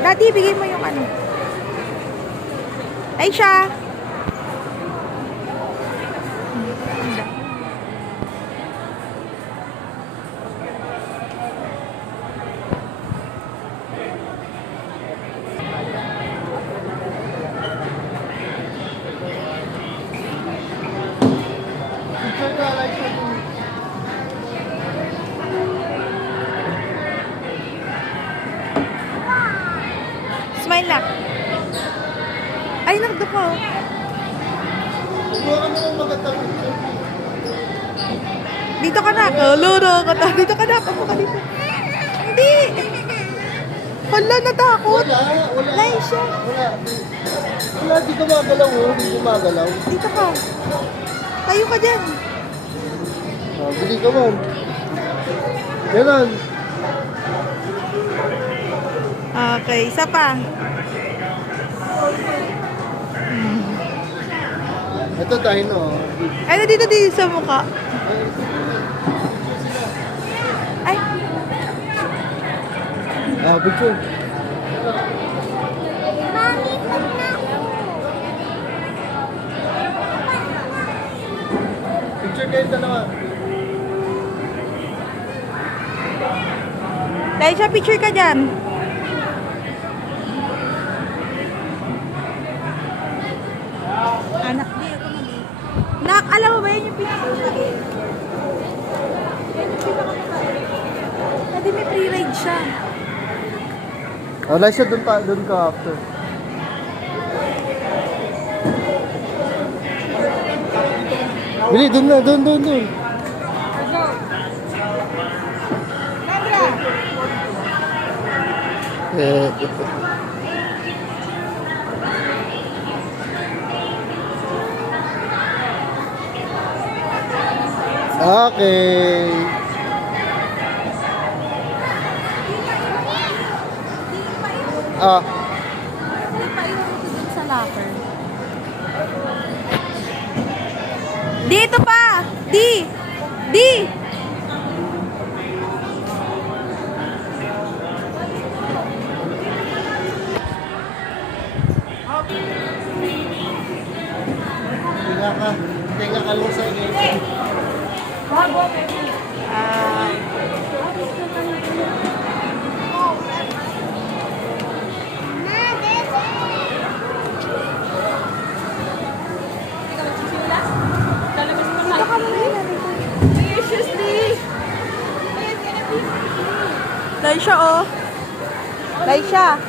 Daddy, bigay mo yung ano. Aisha. Smile lang. Ay, nakdo ko. Dito ka na. Kaluro ka na. Dito ka na. Papo ka dito. Hindi. Hala, natakot. Wala. Laisha. Wala, di ka magalaw, oh. Di ka magalaw. Dito ka. Tayo ka dyan. Bili ka man. Ganon. Okay, isa pa. Ito tayo, no. Ano dito sa mukha? Ay. Picture. Picture kayo dalawa. Dahil siya, picture ka dyan. Anak, di ako mali. Nak, alam mo ba yun yung picture? Yan yung pinaka-mukha. Hindi, may pre-ride siya. Wala siya doon ka after. Bili, doon na, doon. Sandra! Okay. Hindi pa inuto dun sa locker. Dito pa! Di! Tinga ka lang sa inyo. Dito ka muna yun. Laisha, oh. Laisha.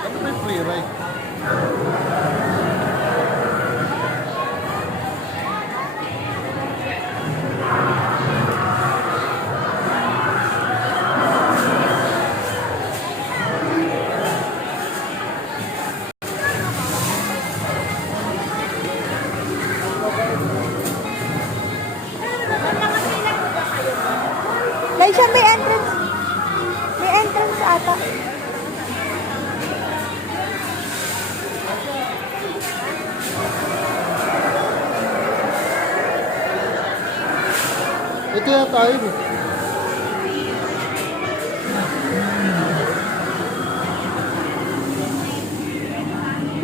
Ano may free ride? Laisha, may entrance. May entrance ata. Ito yan tayo.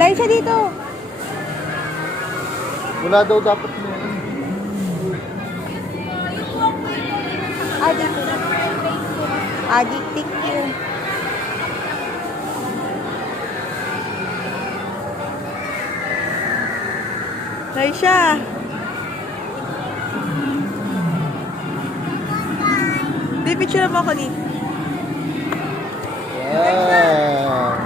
Laisha, dito. Wala daw dapat meron. Dito. Thank you. Laisha. Di, picture mo ako dito. Wow.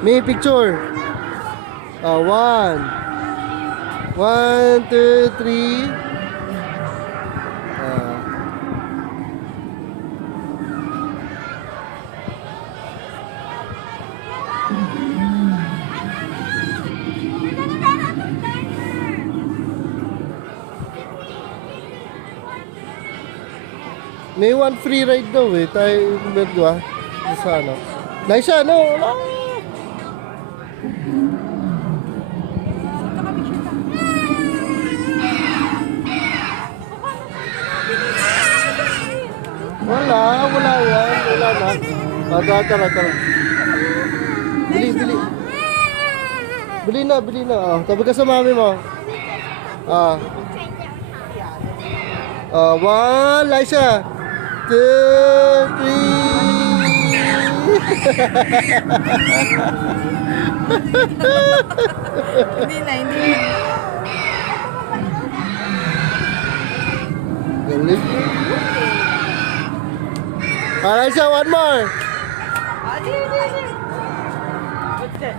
May picture. One. 1, 2, 3. May one free ride daw eh. Tayo berdua. Sa ano. Naisa, no? Wala yan. Wala na. Tara. Bili. Bili na. Tabi ka sa mami mo. One, Liza. 2, 3. Hindi na. Galing. Liza, one more. What's that?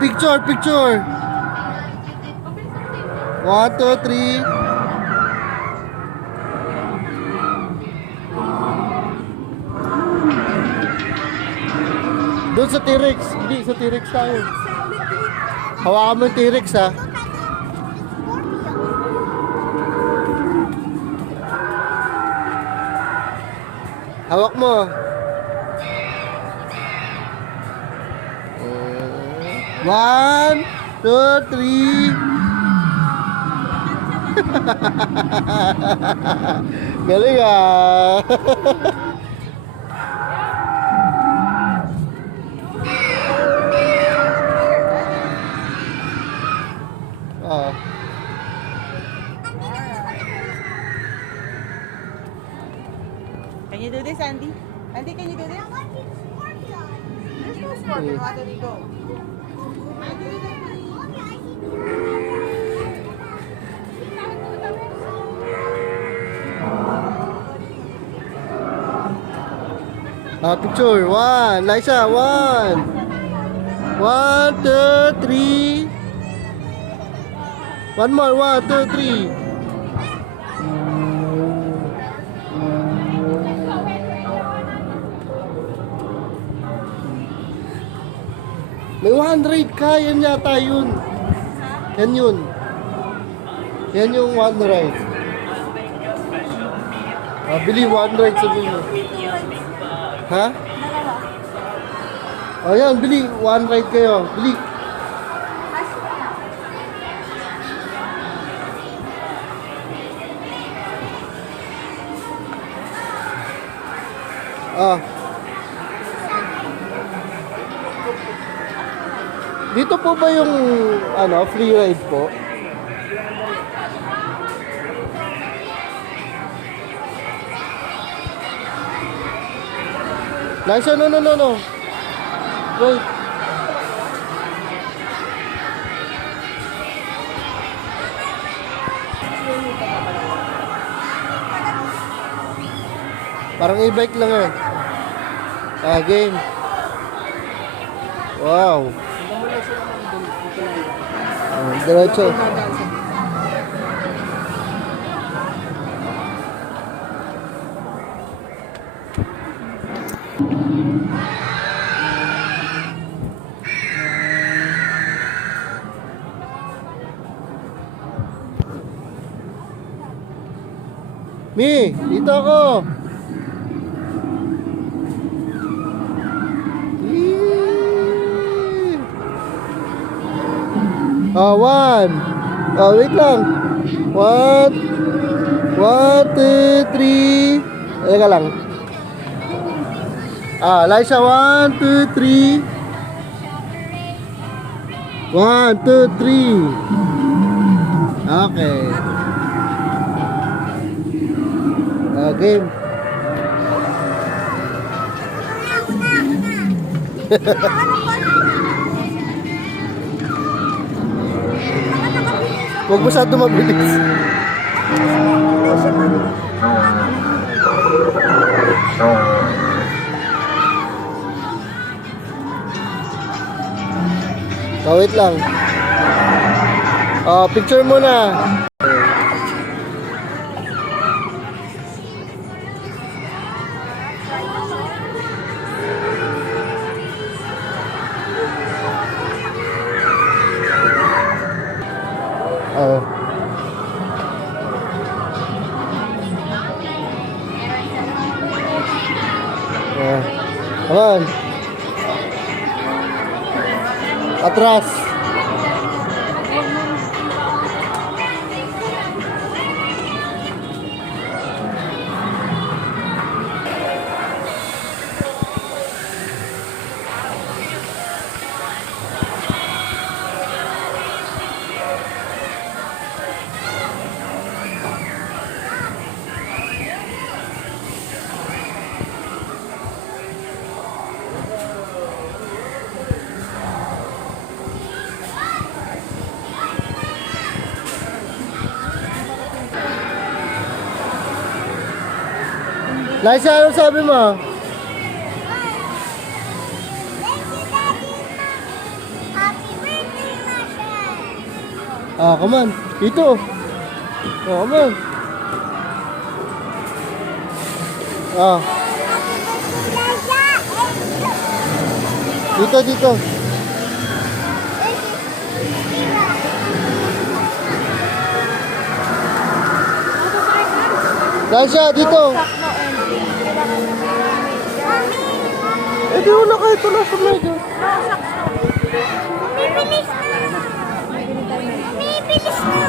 Picture. 1, 2, 3. Doon sa T-Rex. Hindi, sa T-Rex tayo. Hawakan mo yung T-Rex, ha? Hawak mo. One, two, three. Galing ah. Can you do this, Andy? Andy, can you do this? There's no scorpion. How did he go? Picture. One. Liza, one. 1, 2, 3. One more. 1, 2, 3. May 100 ka. Yan yata yun. Yan yun. Yan yung one ride. Bili one ride sabihin mo. Ha? O yan, bili. One ride kayo. Bili. Dito po ba yung free ride po? Liza, no. Wait. Parang e-bike lang yan. Game. Wow. Diretso. Mi, dito ako. Oh, 1. Oh, wait lang. 1, 1, 2, 3. Teka lang. Liza, 1, 2, 3. 1, 2, 3. Okay. Game. Huwag masyado mabilis. Wait lang. Picture muna. Oh. Come on. Atras. Liza, ano sabi mo? Happy birthday, Masha! Come on. Dito. Come on. Dito, dito. Liza, dito. Di wala kayo tulas sa medyo. Bibilis na! Bibilis na!